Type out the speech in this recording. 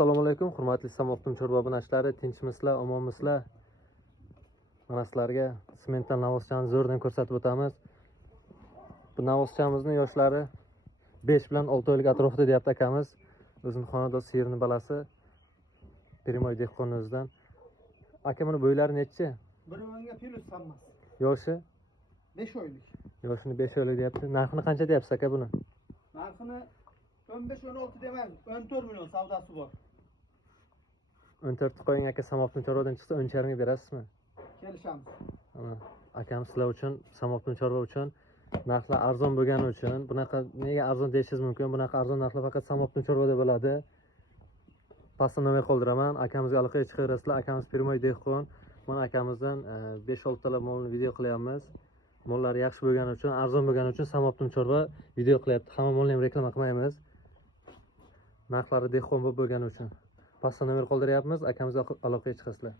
Assalomu alaykum, hurmatli Samoftin Chorva bunashlari, tinchmisizlar, omonmisizlar? Mana sizlarga sementdan navozchani zo'rdan ko'rsatib o'tamiz. Bu navozchamizni yoshlari 5 bilan 6 oylik atrofida deyapti akamiz. O'zining xonadon sirni balasi Primoy dehqonimizdan. Aka, buni bo'ylari nechi? Bir o'nga plus hammasi. Yoshi 5 oylik. yoshini 5 oylik deyapti. Narxini qancha deyapsiz aka buni? Narxini 15-16 demang, 14 million savdosi bor. 14 qo'ying aka, Samoftin Chorvadan chiqsa 10,5 ga berasizmi? Kelishamiz. Akam sizlar uchun, Samoftin Chorva uchun narxlar arzon bo'lgani uchun, bunaqa nega arzon deyishingiz mumkin. Bunaqa arzon narxlar faqat Samoftin Chorvada bo'ladi. Pastda nomer qoldiraman, akamizga aloqaga chiqaverasizlar. Akamiz Primoy dehqon. Mana akamizdan 5-6 talab molni video qilyapmiz. Mollari yaxshi bo'lgani uchun, arzon bo'lgani uchun Samoftin Chorva video qilyapti. Hamma molni ham reklama qilmaymiz. Narxlari dehqon bo'lgani uchun. Pastda nomer qoldiryapmiz, akamizga aloqaga chiqasizlar.